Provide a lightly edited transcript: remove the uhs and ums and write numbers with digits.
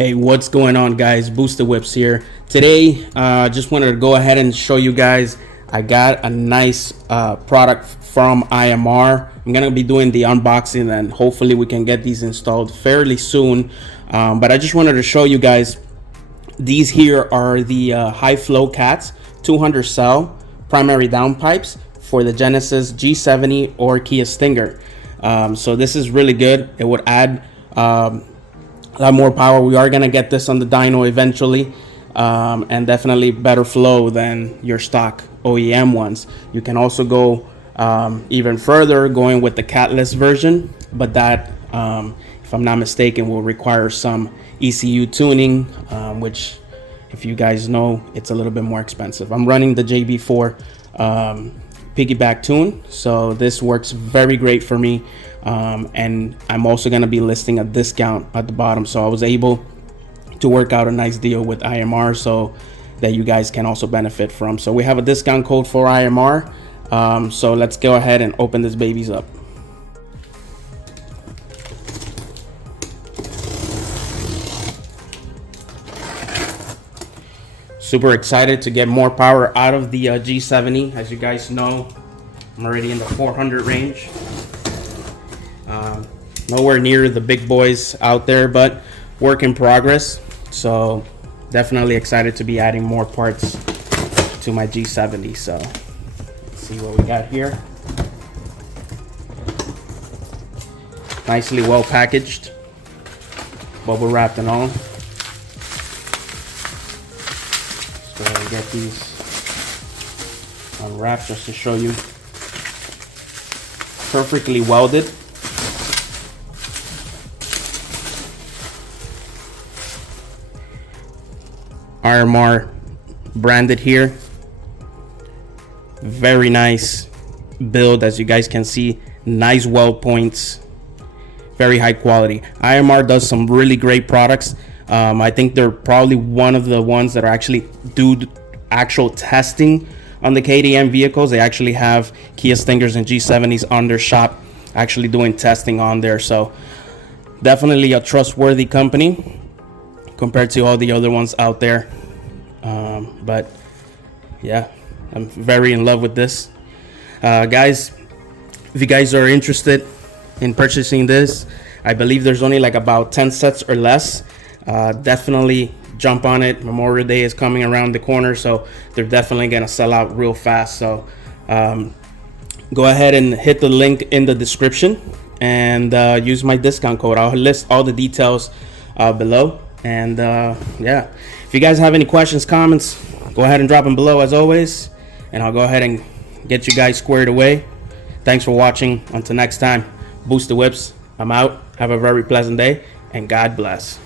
Hey, what's going on, guys? Booster Whips here. Today, just wanted to go ahead and show you guys I got a nice product from IMR. I'm gonna be doing the unboxing and hopefully we can get these installed fairly soon. But I just wanted to show you guys, these here are the high flow cats, 200 cell primary downpipes for the Genesis G70 or Kia Stinger. So this is really good. It would add a lot more power. We are going to get this on the dyno eventually, and definitely better flow than your stock OEM ones. You can also go even further, going with the catless version, but that, if I'm not mistaken, will require some ECU tuning, which, if you guys know, it's a little bit more expensive. I'm running the JB4 piggyback tune, so this works very great for me, and I'm also going to be listing a discount at the bottom, so I was able to work out a nice deal with IMR so that you guys can also benefit from. So we have a discount code for IMR, so let's go ahead and open this babies up. Super excited to get more power out of the G70. As you guys know, I'm already in the 400 range. Nowhere near the big boys out there, but work in progress. So definitely excited to be adding more parts to my G70. So let's see what we got here. Nicely well packaged, bubble wrapped and all. Go ahead and get these unwrapped just to show you. Perfectly welded. IMR branded here. Very nice build, as you guys can see. Nice weld points. Very high quality. IMR does some really great products. I think they're probably one of the ones that are actually do actual testing on the KTM vehicles. They actually have Kia Stingers and G70s on their shop actually doing testing on there. So definitely a trustworthy company compared to all the other ones out there. But yeah, I'm very in love with this. Guys, if you guys are interested in purchasing this, I believe there's only like about 10 sets or less. Definitely jump on it. Memorial Day is coming around the corner, so they're definitely gonna sell out real fast. So go ahead and hit the link in the description and use my discount code. I'll list all the details below. And yeah, if you guys have any questions, comments, go ahead and drop them below as always, and I'll go ahead and get you guys squared away. Thanks for watching. Until next time, Booster Whips, I'm out. Have a very pleasant day and God bless.